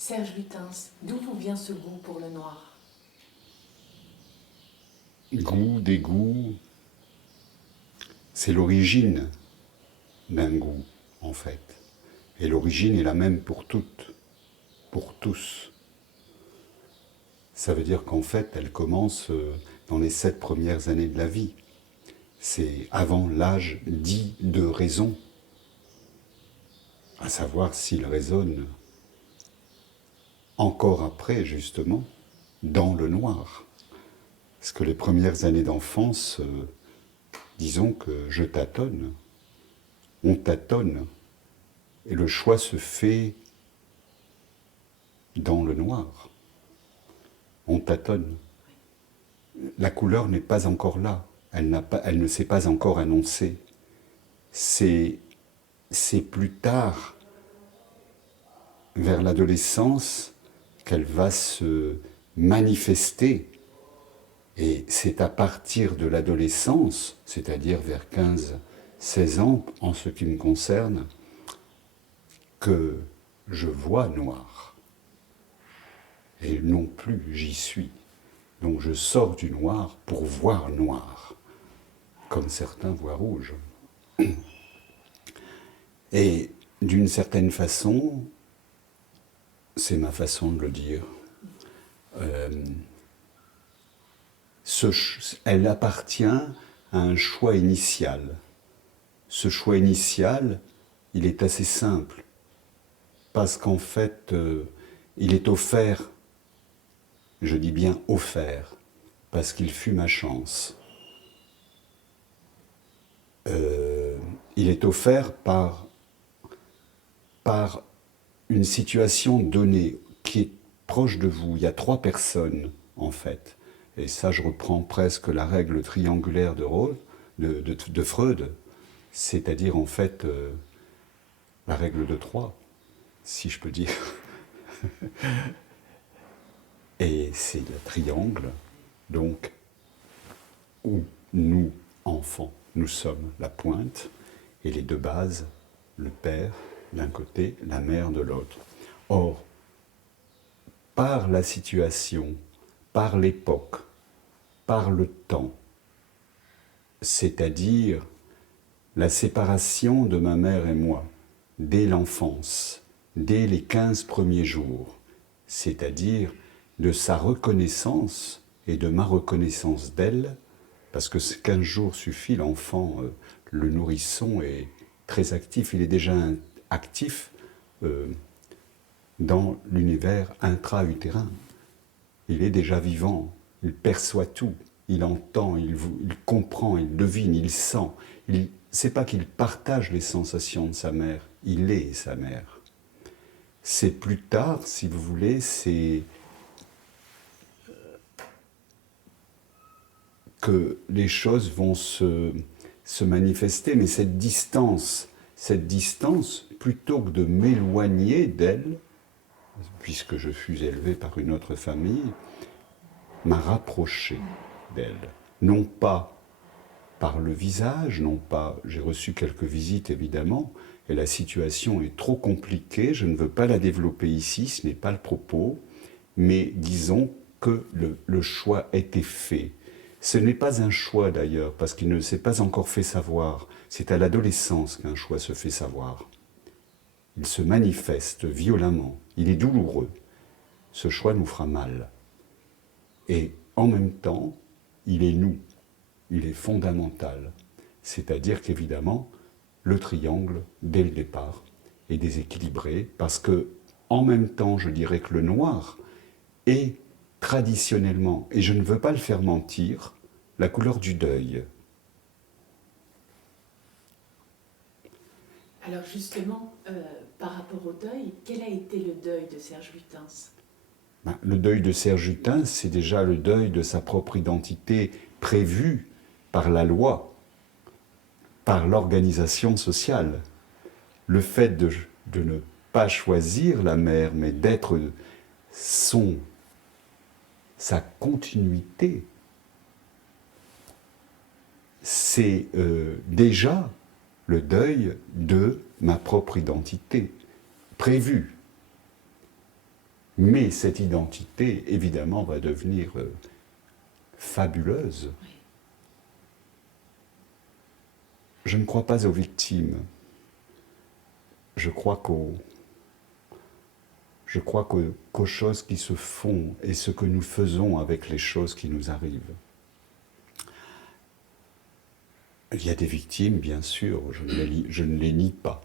Serge Lutens, d'où vous vient ce goût pour le noir? Goût, dégoût, c'est l'origine d'un goût, en fait. Et l'origine est la même pour toutes, pour tous. Ça veut dire qu'en fait, elle commence dans les 7 premières années de la vie. C'est avant l'âge dit de raison, à savoir s'il résonne encore après, justement, dans le noir. Parce que les premières années d'enfance, disons que je tâtonne, on tâtonne, et le choix se fait dans le noir. On tâtonne. La couleur n'est pas encore là, elle ne s'est pas encore annoncée. C'est plus tard, vers l'adolescence, qu'elle va se manifester. Et c'est à partir de l'adolescence, c'est-à-dire vers 15-16 ans, en ce qui me concerne, que je vois noir. Et non plus j'y suis. Donc je sors du noir pour voir noir, comme certains voient rouge. Et d'une certaine façon, c'est ma façon de le dire, elle appartient à un choix initial. Ce choix initial, il est assez simple, parce qu'en fait, il est offert, je dis bien offert, parce qu'il fut ma chance. Il est offert par une situation donnée qui est proche de vous. Il y a 3 personnes, en fait. Et ça, je reprends presque la règle triangulaire de Freud, c'est-à-dire, en fait, la règle de 3, si je peux dire. Et c'est le triangle, donc, où nous, enfants, nous sommes la pointe, et les 2 bases, le père d'un côté, la mère de l'autre. Or, par la situation, par l'époque, par le temps, c'est-à-dire la séparation de ma mère et moi, dès l'enfance, dès les 15 premiers jours, c'est-à-dire de sa reconnaissance et de ma reconnaissance d'elle, parce que 15 jours suffit, l'enfant, le nourrisson est très actif, il est déjà actif dans l'univers intra-utérin. Il est déjà vivant, il perçoit tout, il entend, il comprend, il devine, il sent. C'est pas qu'il partage les sensations de sa mère, il est sa mère. C'est plus tard, si vous voulez, c'est que les choses vont se manifester, mais cette distance, plutôt que de m'éloigner d'elle, puisque je fus élevé par une autre famille, m'a rapproché d'elle. Non pas par le visage, non pas, j'ai reçu quelques visites évidemment, et la situation est trop compliquée, je ne veux pas la développer ici, ce n'est pas le propos, mais disons que le choix a été fait. Ce n'est pas un choix d'ailleurs, parce qu'il ne s'est pas encore fait savoir, c'est à l'adolescence qu'un choix se fait savoir. Il se manifeste violemment, il est douloureux, ce choix nous fera mal. Et en même temps, il est nous, il est fondamental. C'est-à-dire qu'évidemment, le triangle, dès le départ, est déséquilibré, parce que, en même temps, je dirais que le noir est traditionnellement, et je ne veux pas le faire mentir, la couleur du deuil. Alors justement, par rapport au deuil, quel a été le deuil de Serge Lutens? Le deuil de Serge Lutens, c'est déjà le deuil de sa propre identité prévue par la loi, par l'organisation sociale. Le fait de ne pas choisir la mère, mais d'être sa continuité, c'est déjà le deuil de ma propre identité, prévue. Mais cette identité, évidemment, va devenir fabuleuse. Oui. Je ne crois pas aux victimes. Je crois qu'aux choses qui se font et ce que nous faisons avec les choses qui nous arrivent. Il y a des victimes, bien sûr, je ne les nie pas,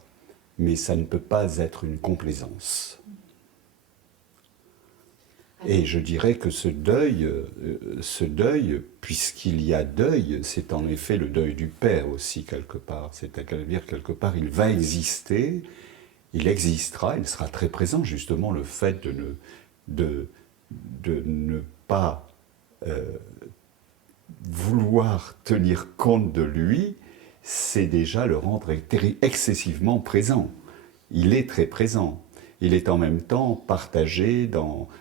mais ça ne peut pas être une complaisance. Et je dirais que ce deuil, puisqu'il y a deuil, c'est en effet le deuil du père aussi, quelque part. C'est-à-dire, quelque part, il va exister, il existera, il sera très présent, justement, le fait de ne pas vouloir tenir compte de lui, c'est déjà le rendre excessivement présent. Il est très présent. Il est en même temps partagé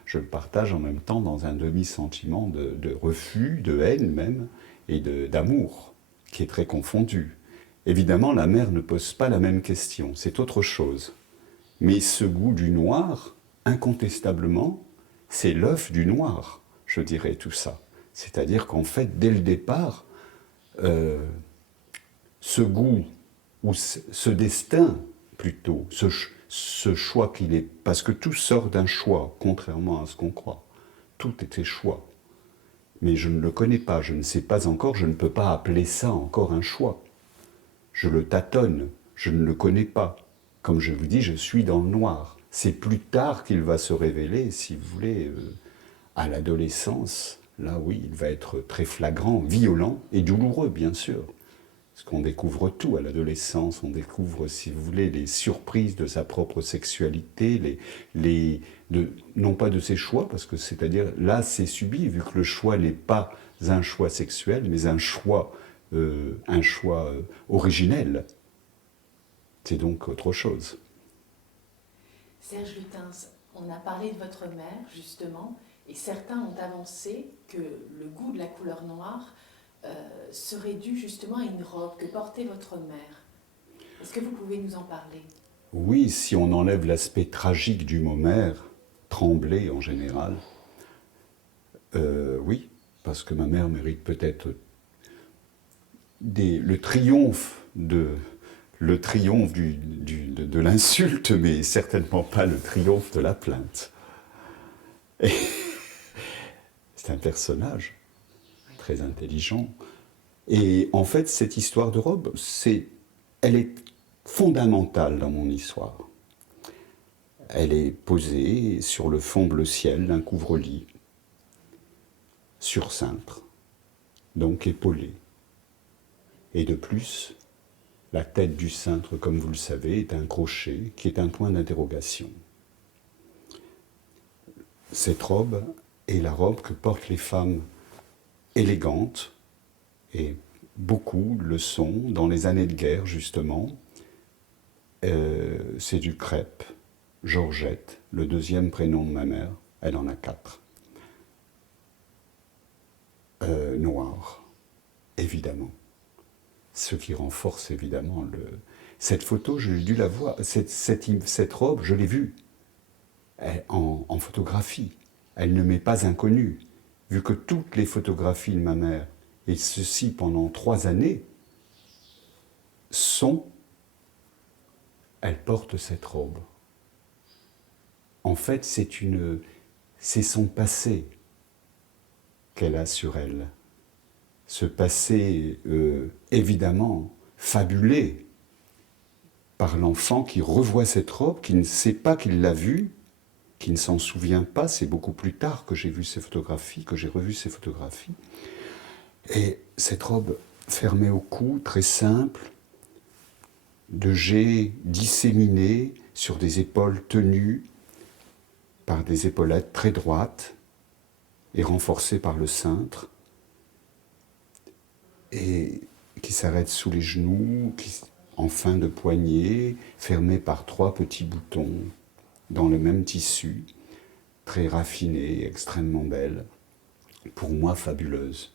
je le partage en même temps dans un demi-sentiment de refus, de haine même, et d'amour, qui est très confondu. Évidemment, la mère ne pose pas la même question, c'est autre chose. Mais ce goût du noir, incontestablement, c'est l'œuf du noir, je dirais tout ça. C'est-à-dire qu'en fait, dès le départ, ce goût, ou ce destin, plutôt, ce choix qu'il est, parce que tout sort d'un choix, contrairement à ce qu'on croit. Tout était choix. Mais je ne le connais pas, je ne sais pas encore, je ne peux pas appeler ça encore un choix. Je le tâtonne, je ne le connais pas. Comme je vous dis, je suis dans le noir. C'est plus tard qu'il va se révéler, si vous voulez, à l'adolescence. Là, oui, il va être très flagrant, violent et douloureux, bien sûr. Parce qu'on découvre tout à l'adolescence, on découvre, si vous voulez, les surprises de sa propre sexualité, non pas de ses choix, parce que c'est-à-dire, là, c'est subi, vu que le choix n'est pas un choix sexuel, mais un choix originel. C'est donc autre chose. Serge Lutens, on a parlé de votre mère, justement, et certains ont avancé que le goût de la couleur noire serait dû justement à une robe que portait votre mère. Est-ce que vous pouvez nous en parler? Oui, si on enlève l'aspect tragique du mot mère, trembler en général, oui, parce que ma mère mérite peut-être le triomphe de l'insulte, mais certainement pas le triomphe de la plainte. Et c'est un personnage très intelligent. Et en fait, cette histoire de robe, elle est fondamentale dans mon histoire. Elle est posée sur le fond bleu ciel d'un couvre-lit, sur cintre, donc épaulé. Et de plus, la tête du cintre, comme vous le savez, est un crochet qui est un point d'interrogation. Cette robe est la robe que portent les femmes élégantes, et beaucoup le sont dans les années de guerre, justement. C'est du crêpe, Georgette, le deuxième prénom de ma mère, elle en a 4. Noir, évidemment. Ce qui renforce évidemment cette photo, j'ai dû la voir, cette robe, je l'ai vue en photographie. Elle ne m'est pas inconnue, vu que toutes les photographies de ma mère, et ceci pendant 3 années, elle porte cette robe. En fait, c'est son passé qu'elle a sur elle. Ce passé, évidemment, fabulé par l'enfant qui revoit cette robe, qui ne sait pas qu'il l'a vue, qui ne s'en souvient pas. C'est beaucoup plus tard que j'ai vu ces photographies, que j'ai revu ces photographies. Et cette robe fermée au cou, très simple, de jais disséminés sur des épaules tenues par des épaulettes très droites et renforcées par le cintre, et qui s'arrête sous les genoux, en fin de poignet, fermée par 3 petits boutons dans le même tissu, très raffinée, extrêmement belle, pour moi fabuleuse.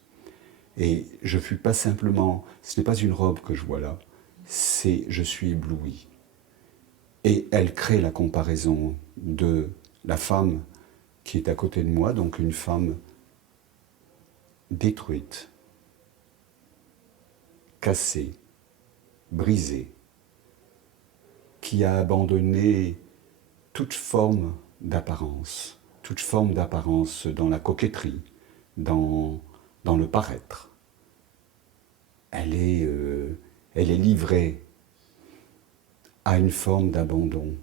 Et je ne fus pas simplement, ce n'est pas une robe que je vois là, je suis ébloui. Et elle crée la comparaison de la femme qui est à côté de moi, donc une femme détruite, cassée, brisée, qui a abandonné toute forme d'apparence dans la coquetterie, dans le paraître. Elle est livrée à une forme d'abandon.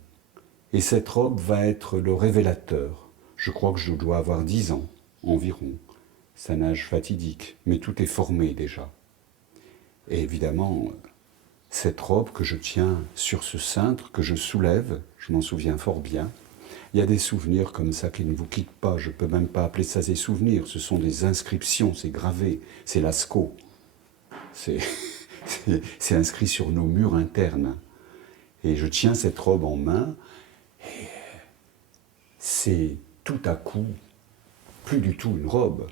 Et cette robe va être le révélateur. Je crois que je dois avoir 10 ans environ. C'est un âge fatidique, mais tout est formé déjà. Et évidemment, cette robe que je tiens sur ce cintre, que je soulève, je m'en souviens fort bien, il y a des souvenirs comme ça qui ne vous quittent pas. Je ne peux même pas appeler ça des souvenirs. Ce sont des inscriptions, c'est gravé, c'est Lascaux. C'est inscrit sur nos murs internes. Et je tiens cette robe en main, et c'est tout à coup plus du tout une robe,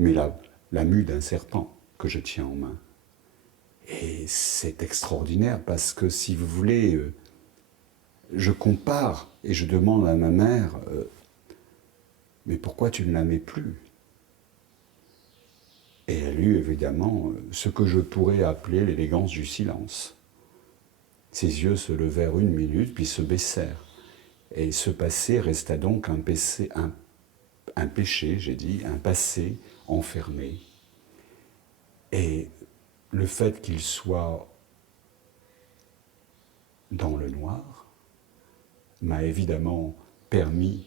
mais la mue d'un serpent que je tiens en main. Et c'est extraordinaire parce que, si vous voulez, je compare et je demande à ma mère « Mais pourquoi tu ne la mets plus ?» Et elle eut évidemment ce que je pourrais appeler l'élégance du silence. Ses yeux se levèrent 1 minute, puis se baissèrent. Et ce passé resta donc un péché, j'ai dit, un passé enfermé. Et le fait qu'il soit dans le noir m'a évidemment permis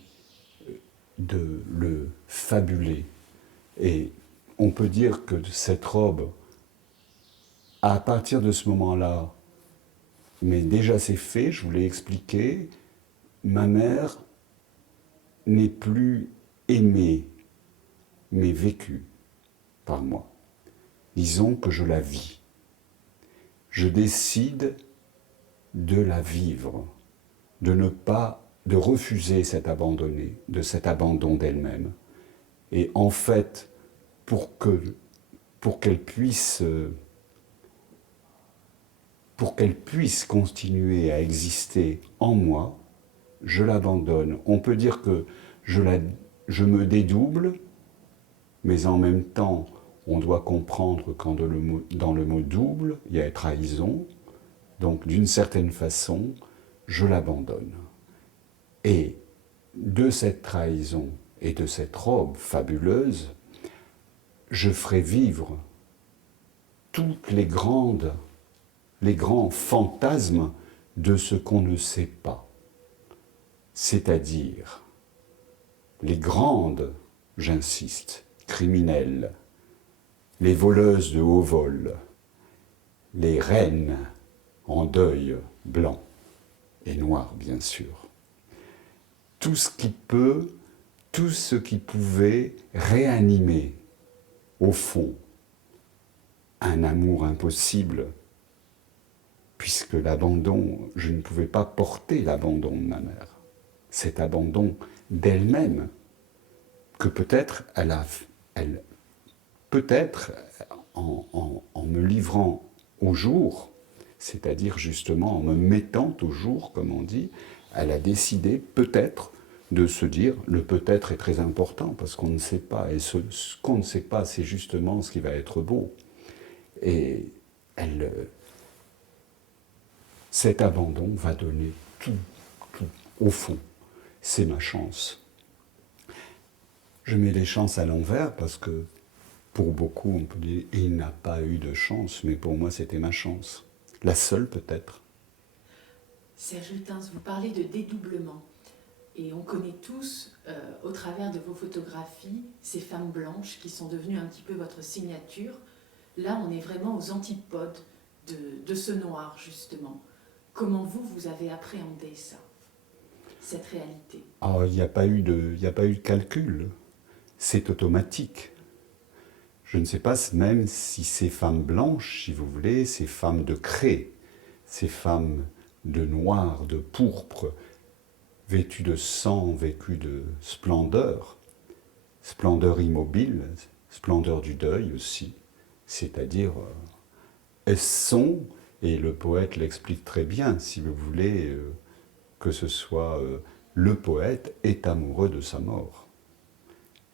de le fabuler. Et on peut dire que cette robe, à partir de ce moment-là, mais déjà c'est fait, je vous l'ai expliqué, ma mère n'est plus aimée, mais vécue par moi. Disons que je la vis. Je décide de la vivre, de refuser cet abandon d'elle-même. Et en fait, pour qu'elle puisse continuer à exister en moi, je l'abandonne. On peut dire que je me dédouble, mais en même temps, on doit comprendre quand dans le mot double, il y a trahison. Donc, d'une certaine façon, je l'abandonne. Et de cette trahison et de cette robe fabuleuse, je ferai vivre tous les grands fantasmes de ce qu'on ne sait pas. C'est-à-dire les grandes, j'insiste, criminelles, les voleuses de haut vol, les reines en deuil blanc et noir, bien sûr. Tout ce qui pouvait réanimer, au fond, un amour impossible, puisque l'abandon, je ne pouvais pas porter l'abandon de ma mère. Cet abandon d'elle-même, que peut-être peut-être en me livrant au jour, c'est-à-dire justement en me mettant au jour, comme on dit, elle a décidé peut-être de se dire, le peut-être est très important parce qu'on ne sait pas, et ce qu'on ne sait pas, c'est justement ce qui va être beau. Et cet abandon va donner tout, au fond. C'est ma chance. Je mets les chances à l'envers parce que pour beaucoup, on peut dire il n'a pas eu de chance, mais pour moi, c'était ma chance. La seule, peut-être. Serge Lutens, vous parlez de dédoublement. Et on connaît tous, au travers de vos photographies, ces femmes blanches qui sont devenues un petit peu votre signature. Là, on est vraiment aux antipodes de ce noir, justement. Comment vous avez appréhendé ça, cette réalité? Il n'y a pas eu de calcul. C'est automatique. Je ne sais pas même si ces femmes blanches, si vous voulez, ces femmes de craie, ces femmes de noir, de pourpre, vêtues de sang, vêtues de splendeur immobile, splendeur du deuil aussi, c'est-à-dire elles sont, et le poète l'explique très bien, si vous voulez, que ce soit le poète est amoureux de sa mort.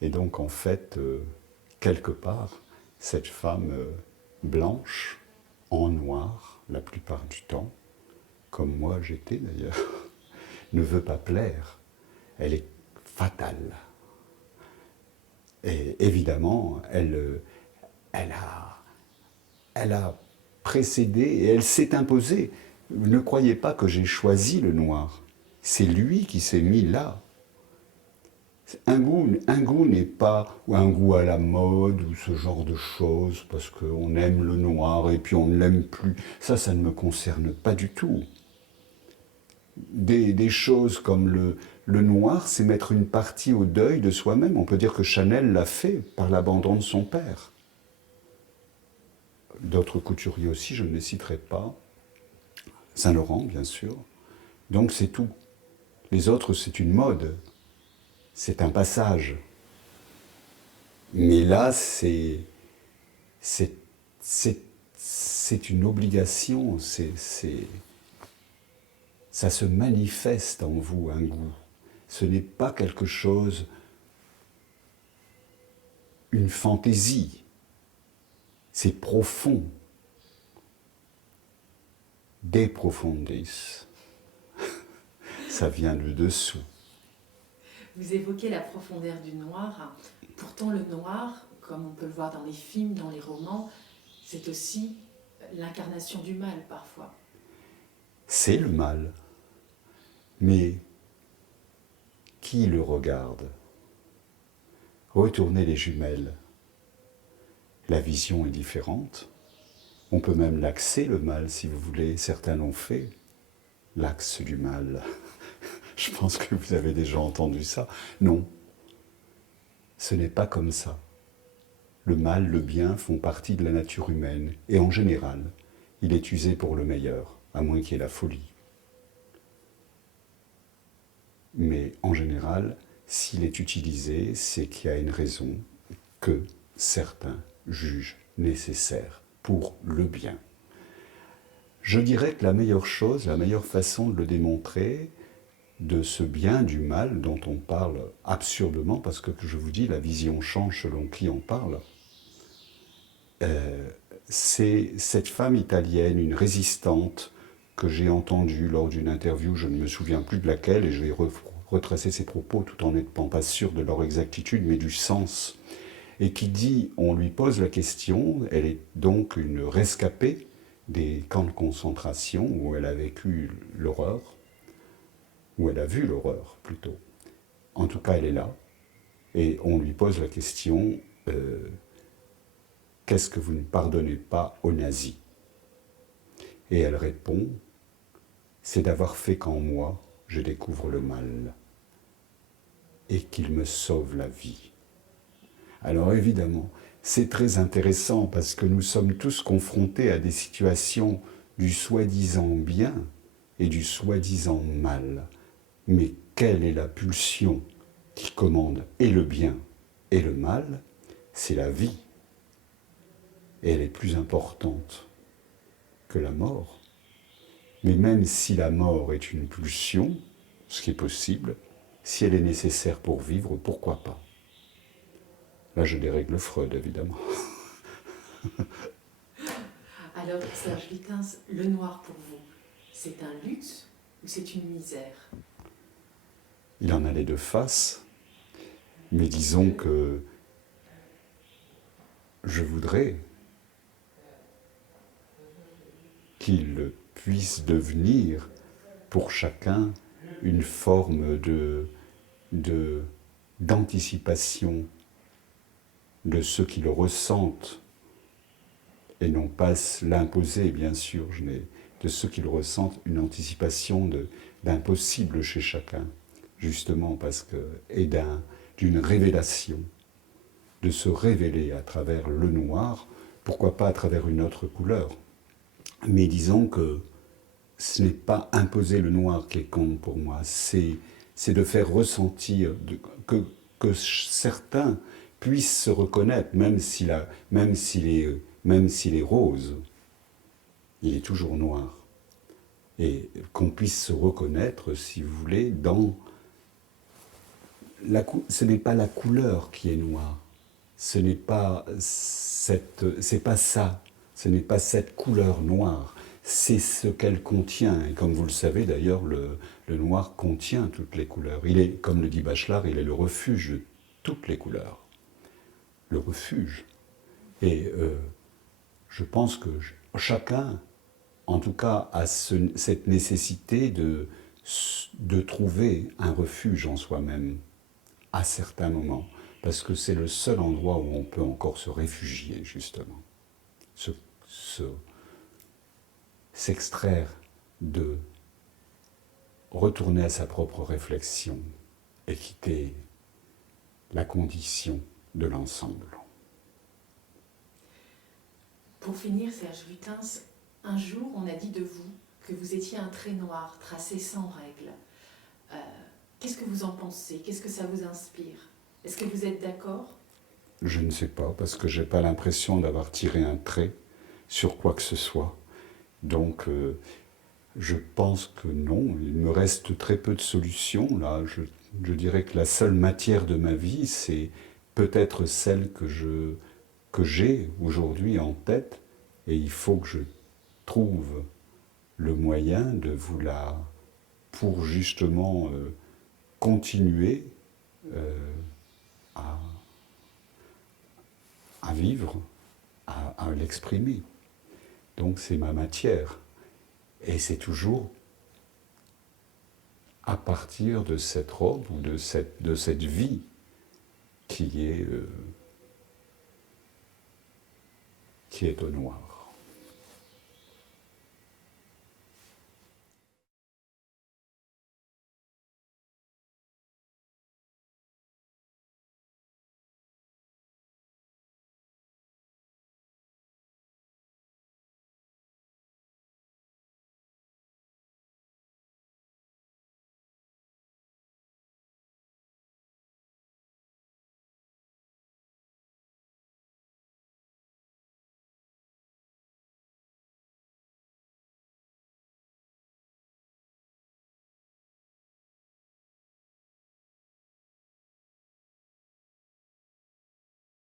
Et donc en fait, quelque part, cette femme blanche, en noir la plupart du temps, comme moi j'étais d'ailleurs, ne veut pas plaire. Elle est fatale. Et évidemment, elle a précédé et elle s'est imposée. Ne croyez pas que j'ai choisi le noir. C'est lui qui s'est mis là. Un goût n'est pas ou un goût à la mode ou ce genre de choses parce qu'on aime le noir et puis on ne l'aime plus. Ça ne me concerne pas du tout. Des choses comme le noir, c'est mettre une partie au deuil de soi-même. On peut dire que Chanel l'a fait par l'abandon de son père. D'autres couturiers aussi, je ne les citerai pas. Saint-Laurent, bien sûr. Donc c'est tout. Les autres, c'est une mode. C'est un passage. Mais là, c'est une obligation. Ça se manifeste en vous, un goût. Ce n'est pas quelque chose, une fantaisie. C'est profond. De profundis. Ça vient de dessous. Vous évoquez la profondeur du noir. Pourtant, le noir, comme on peut le voir dans les films, dans les romans, c'est aussi l'incarnation du mal parfois. C'est le mal. Mais qui le regarde? Retournez les jumelles. La vision est différente. On peut même l'axer, le mal, si vous voulez. Certains l'ont fait. L'axe du mal. Je pense que vous avez déjà entendu ça. Non. Ce n'est pas comme ça. Le mal, le bien font partie de la nature humaine. Et en général, il est usé pour le meilleur, à moins qu'il y ait la folie. Mais en général, s'il est utilisé, c'est qu'il y a une raison que certains jugent nécessaire pour le bien. Je dirais que la meilleure chose, la meilleure façon de le démontrer, de ce bien du mal dont on parle absurdement, parce que je vous dis, la vision change selon qui en parle, c'est cette femme italienne, une résistante, que j'ai entendue lors d'une interview, je ne me souviens plus de laquelle, et je vais retracer ses propos tout en n'étant pas sûr de leur exactitude, mais du sens. Et qui dit, on lui pose la question, elle est donc une rescapée des camps de concentration où elle a vécu l'horreur, où elle a vu l'horreur plutôt. En tout cas, elle est là. Et on lui pose la question, qu'est-ce que vous ne pardonnez pas aux nazis? Et elle répond, c'est d'avoir fait qu'en moi, je découvre le mal et qu'il me sauve la vie. Alors évidemment, c'est très intéressant parce que nous sommes tous confrontés à des situations du soi-disant bien et du soi-disant mal. Mais quelle est la pulsion qui commande et le bien et le mal? C'est la vie. Et elle est plus importante que la mort. Mais même si la mort est une pulsion, ce qui est possible, si elle est nécessaire pour vivre, pourquoi pas? Là, je dérègle Freud, évidemment. Alors, Serge Lutens, le noir pour vous, c'est un luxe ou c'est une misère? Il en a les deux faces, mais disons que je voudrais qu'il puisse devenir pour chacun une forme d'anticipation de ceux qui le ressentent, et non pas l'imposer, bien sûr, mais de ceux qui le ressentent, une anticipation d'un possible chez chacun, justement parce que, et d'une révélation, de se révéler à travers le noir, pourquoi pas à travers une autre couleur. Mais disons que ce n'est pas imposer le noir qui compte pour moi, c'est de faire ressentir que certains puissent se reconnaître, même s'il est rose, il est toujours noir. Et qu'on puisse se reconnaître, si vous voulez, dans ce n'est pas la couleur qui est noire. Ce n'est pas c'est pas ça. Ce n'est pas cette couleur noire. C'est ce qu'elle contient. Et comme vous le savez d'ailleurs, le noir contient toutes les couleurs. Il est, comme le dit Bachelard, il est le refuge de toutes les couleurs. Le refuge. Et je pense que chacun, en tout cas, a cette nécessité de trouver un refuge en soi-même à certains moments, parce que c'est le seul endroit où on peut encore se réfugier, justement. S'extraire de retourner à sa propre réflexion et quitter la condition de l'ensemble. Pour finir, Serge Lutens, un jour on a dit de vous que vous étiez un trait noir tracé sans règle. Qu'est-ce que vous en pensez? Qu'est-ce que ça vous inspire? Est-ce que vous êtes d'accord? Je ne sais pas, parce que je n'ai pas l'impression d'avoir tiré un trait sur quoi que ce soit. Donc, je pense que non. Il me reste très peu de solutions. Là, je dirais que la seule matière de ma vie, c'est peut-être celle que j'ai aujourd'hui en tête, et il faut que je trouve le moyen de vous la... pour justement continuer à vivre, à l'exprimer. Donc c'est ma matière. Et c'est toujours à partir de cette robe ou de cette vie qui est au noir.